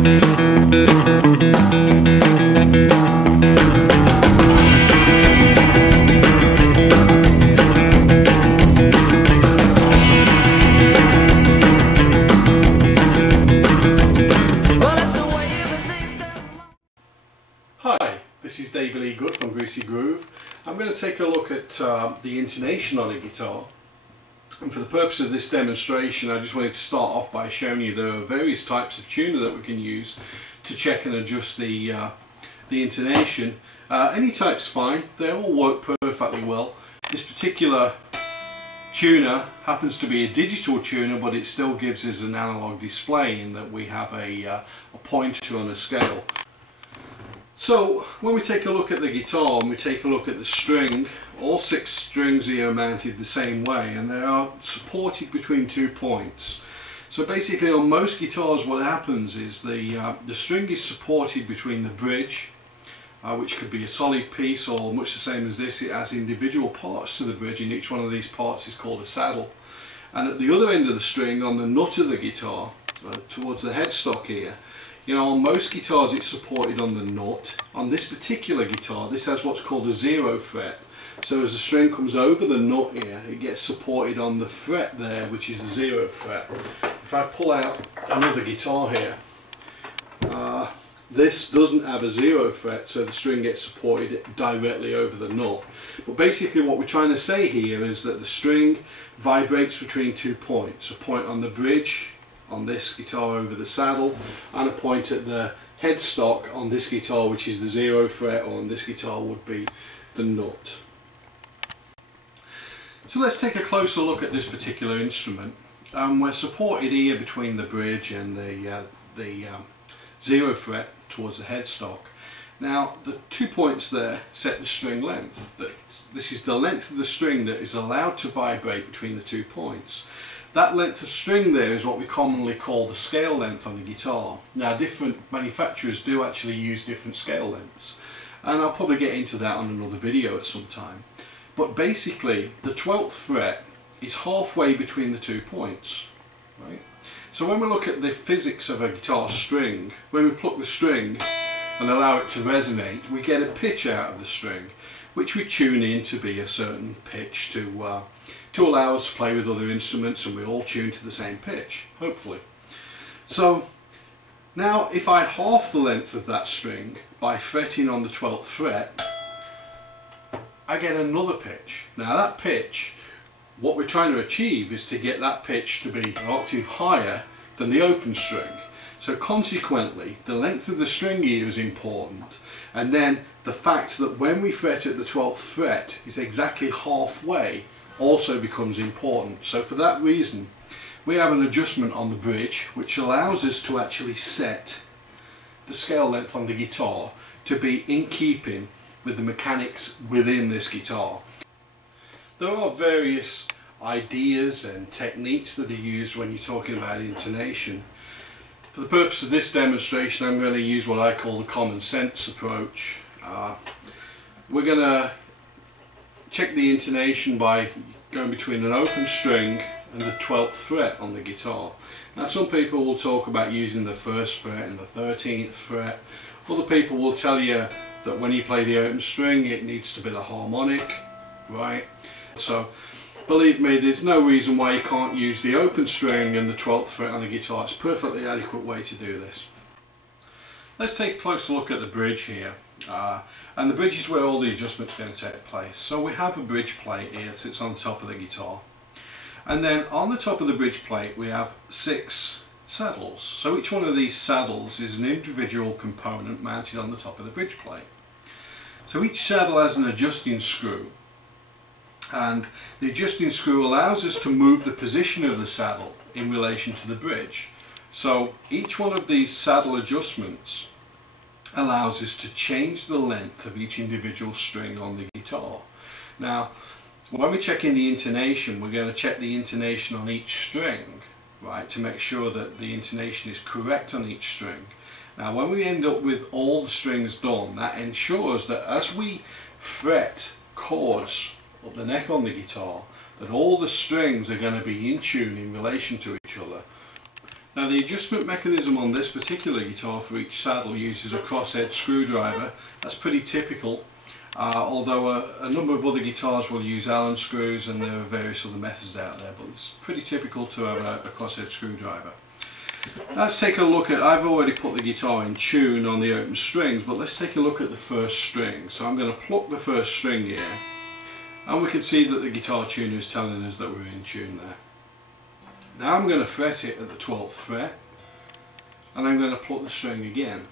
This is Davey Goode from Greasy Groove. I'm going to take a look at the intonation on a guitar, and for the purpose of this demonstration I just wanted to start off by showing you the various types of tuner that we can use to check and adjust the intonation. Any type's fine, they all work perfectly well. This particular tuner happens to be a digital tuner, but it still gives us an analog display in that we have a pointer on a scale. So when we take a look at the guitar and we take a look at the string, all 6 strings here are mounted the same way and they are supported between 2 points. So basically on most guitars what happens is the string is supported between the bridge, which could be a solid piece or much the same as this. It has individual parts to the bridge and each one of these parts is called a saddle. And at the other end of the string, on the nut of the guitar, towards the headstock here, you know, on most guitars it's supported on the nut. On this particular guitar this has what's called a 0 fret. So as the string comes over the nut here, it gets supported on the fret there, which is the 0 fret. If I pull out another guitar here, this doesn't have a 0 fret, so the string gets supported directly over the nut. But basically what we're trying to say here is that the string vibrates between 2 points. A point on the bridge on this guitar over the saddle, and a point at the headstock on this guitar, which is the 0 fret, or on this guitar would be the nut. So let's take a closer look at this particular instrument. We're supported here between the bridge and the 0 fret towards the headstock. Now the 2 points there set the string length. This is the length of the string that is allowed to vibrate between the 2 points. That length of string there is what we commonly call the scale length on the guitar. Now different manufacturers do actually use different scale lengths, and I'll probably get into that on another video at some time. But basically the 12th fret is halfway between the 2 points, right? So when we look at the physics of a guitar string, when we pluck the string and allow it to resonate, we get a pitch out of the string, which we tune in to be a certain pitch to allow us to play with other instruments, and we all tune to the same pitch, hopefully. So now if I half the length of that string by fretting on the 12th fret, I get another pitch. Now that pitch, what we're trying to achieve is to get that pitch to be an octave higher than the open string. So consequently the length of the string here is important, and then the fact that when we fret at the 12th fret is exactly halfway also becomes important. So for that reason we have an adjustment on the bridge which allows us to actually set the scale length on the guitar to be in keeping with the mechanics within this guitar. There are various ideas and techniques that are used when you're talking about intonation. For the purpose of this demonstration I'm going to use what I call the common sense approach. We're going to check the intonation by going between an open string and the 12th fret on the guitar. Now some people will talk about using the 1st fret and the 13th fret. Other people will tell you that when you play the open string it needs to be the harmonic, right? So believe me, there's no reason why you can't use the open string and the 12th fret on the guitar. It's a perfectly adequate way to do this. Let's take a closer look at the bridge here. And the bridge is where all the adjustments are going to take place. So we have a bridge plate here that sits on top of the guitar, and then on the top of the bridge plate we have 6 saddles. So each one of these saddles is an individual component mounted on the top of the bridge plate. So each saddle has an adjusting screw, and the adjusting screw allows us to move the position of the saddle in relation to the bridge. So each one of these saddle adjustments allows us to change the length of each individual string on the guitar. Now when we're checking the intonation, we're going to check the intonation on each string, right, to make sure that the intonation is correct on each string. Now when we end up with all the strings done, that ensures that as we fret chords up the neck on the guitar, that all the strings are going to be in tune in relation to each other. Now the adjustment mechanism on this particular guitar for each saddle uses a crosshead screwdriver. That's pretty typical, although a number of other guitars will use Allen screws, and there are various other methods out there, but it's pretty typical to have a crosshead screwdriver. Let's take a look at, I've already put the guitar in tune on the open strings, but let's take a look at the first string. So I'm going to pluck the first string here, and we can see that the guitar tuner is telling us that we're in tune there. Now I'm going to fret it at the 12th fret, and I'm going to pluck the string again.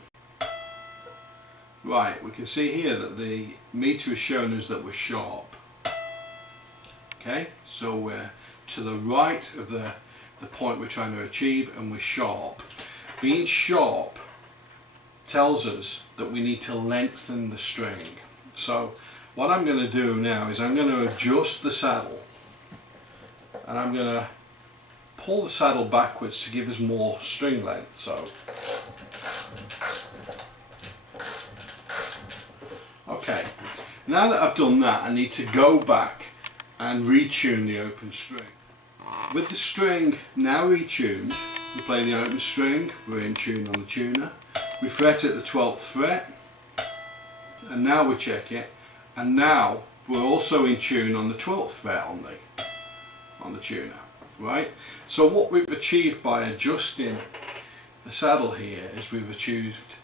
Right, we can see here that the meter is showing us that we're sharp. Okay, so we're to the right of the point we're trying to achieve, and we're sharp. Being sharp tells us that we need to lengthen the string. So what I'm going to do now is I'm going to adjust the saddle, and I'm going to pull the saddle backwards to give us more string length. So okay, now that I've done that, I need to go back and retune the open string. With the string now retuned, we play the open string, we're in tune on the tuner, we fret at the 12th fret, and now we check it, and now we're also in tune on the 12th fret on the tuner, right? So what we've achieved by adjusting the saddle here is we've achieved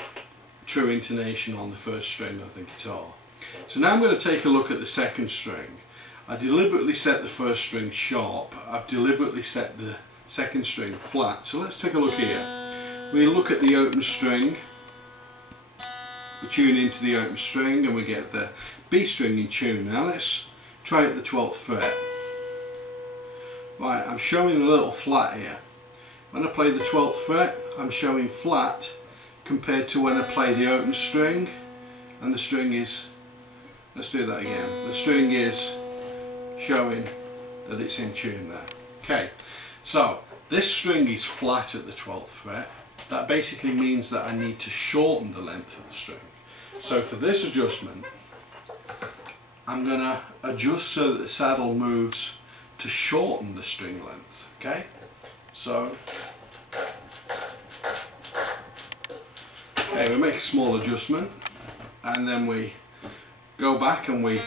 true intonation on the first string of the guitar. So now I'm going to take a look at the second string. I deliberately set the first string sharp, I've deliberately set the second string flat. So let's take a look here. We look at the open string, we tune into the open string, and we get the B string in tune. Now let's try at the 12th fret. Right, I'm showing a little flat here. When I play the 12th fret, I'm showing flat compared to when I play the open string, and the string is, let's do that again, the string is showing that it's in tune there. Okay, so this string is flat at the 12th fret. That basically means that I need to shorten the length of the string. So for this adjustment, I'm going to adjust so that the saddle moves to shorten the string length. Okay, so okay, we make a small adjustment, and then we go back, and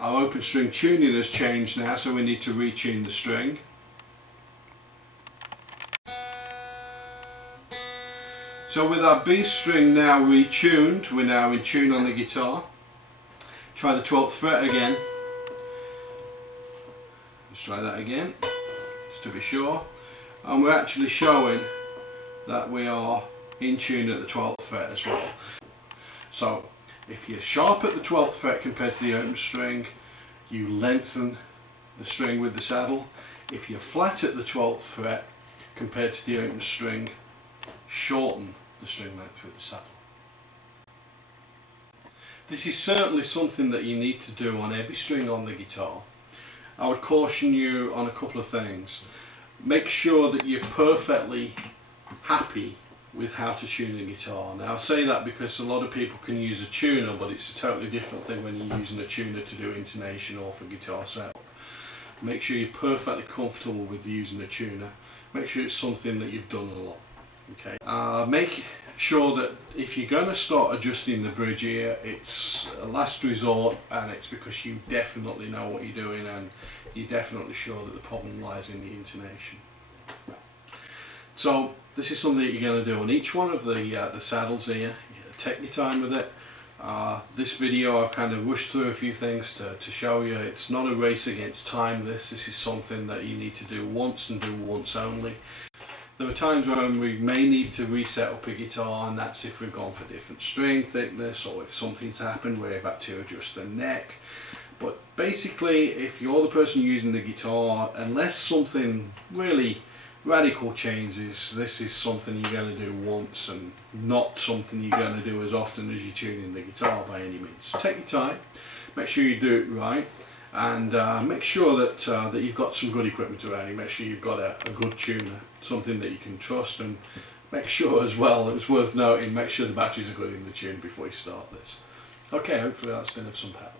our open string tuning has changed now, so we need to retune the string. So with our B string now retuned, we're now in tune on the guitar. Try the 12th fret again. Let's try that again, just to be sure. And we're actually showing that we are in tune at the 12th fret as well. So if you're sharp at the 12th fret compared to the open string, you lengthen the string with the saddle. If you're flat at the 12th fret compared to the open string, shorten the string length with the saddle. This is certainly something that you need to do on every string on the guitar. I would caution you on a couple of things. Make sure that you're perfectly happy with how to tune the guitar. Now I say that because a lot of people can use a tuner, but it's a totally different thing when you're using a tuner to do intonation or for guitar setup. Make sure you're perfectly comfortable with using a tuner. Make sure it's something that you've done a lot. Okay. Make sure that if you're going to start adjusting the bridge here, it's a last resort, and it's because you definitely know what you're doing, and you're definitely sure that the problem lies in the intonation. So this is something that you're going to do on each one of the saddles here. Take your time with it. This video I've kind of rushed through a few things to show you. It's not a race against time. This is something that you need to do once, and do once only. There are times when we may need to reset up a guitar, and that's if we've gone for different string thickness, or if something's happened where we've had to adjust the neck. But basically, if you're the person using the guitar, unless something really radical changes, this is something you're going to do once, and not something you're going to do as often as you're tuning the guitar by any means. So take your time, make sure you do it right, and make sure that that you've got some good equipment around you. Make sure you've got a good tuner, something that you can trust, and make sure as well, it's worth noting, make sure the batteries are good in the tune before you start this. Okay, hopefully that's been of some help.